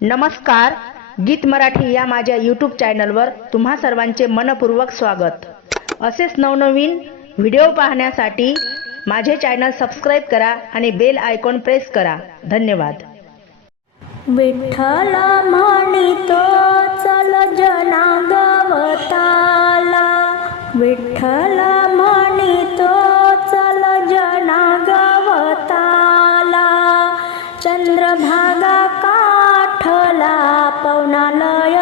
नमस्कार गीत मराठी या माझ्या यूट्यूब चॅनलवर तुम्हा सर्वांचे मनपूर्वक स्वागत. असेच नवनवीन व्हिडिओ पाहण्यासाठी माझे चॅनल सबस्क्राईब करा आणि बेल आयकॉन प्रेस करा. धन्यवाद. विठ्ठला म्हणितो चल जना गवताला विठ्ठल म्हणितो चल जना गवताला चंद्रभागा काठला पवनालय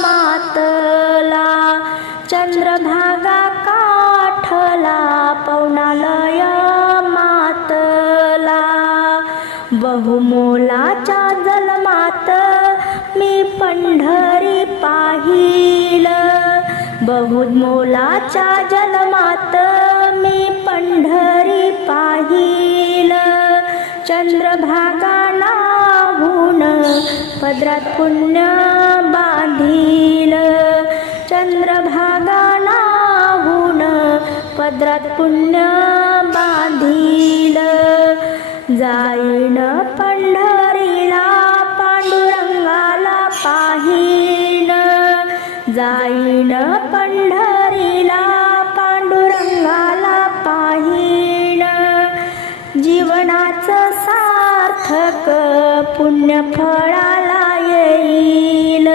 मातला चंद्रभागा काठला पवनालय मातला. बहुमोलाच्या जलमात मी पंढरी पाहिल. बहुमोलाच्या जलमात मी पंढरी पाहिल. चंद्रभागा पदरात पुण्य बांधील. चंद्रभागा नाहून पदरात पुण्य बांधील. जाईन पंढरीला पांडुरंगाला पाहिन. जाईन पंढरीला पांडुरंगाला पाहिन. जीवनाचं सा सार्थक पुण्यफळाला येईल.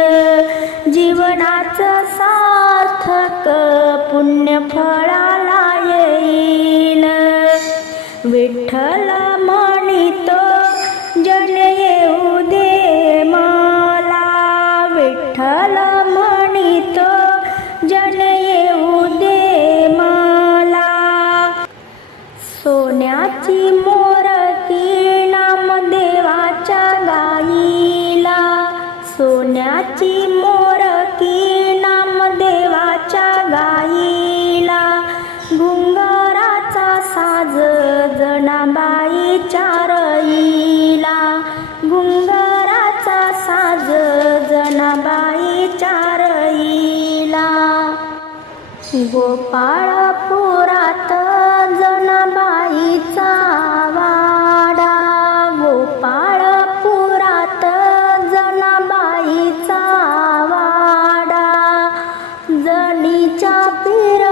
जीवनाचं सार्थक पुण्यफळाला येईल. विठ्ठल सोन्याची मोरकी नामदेवाच्या गाईला घुंगराचा साज जनाबाई चारईला. घुंगराचा साज जनाबाई चारईला. गोपाळपुरात bandeira.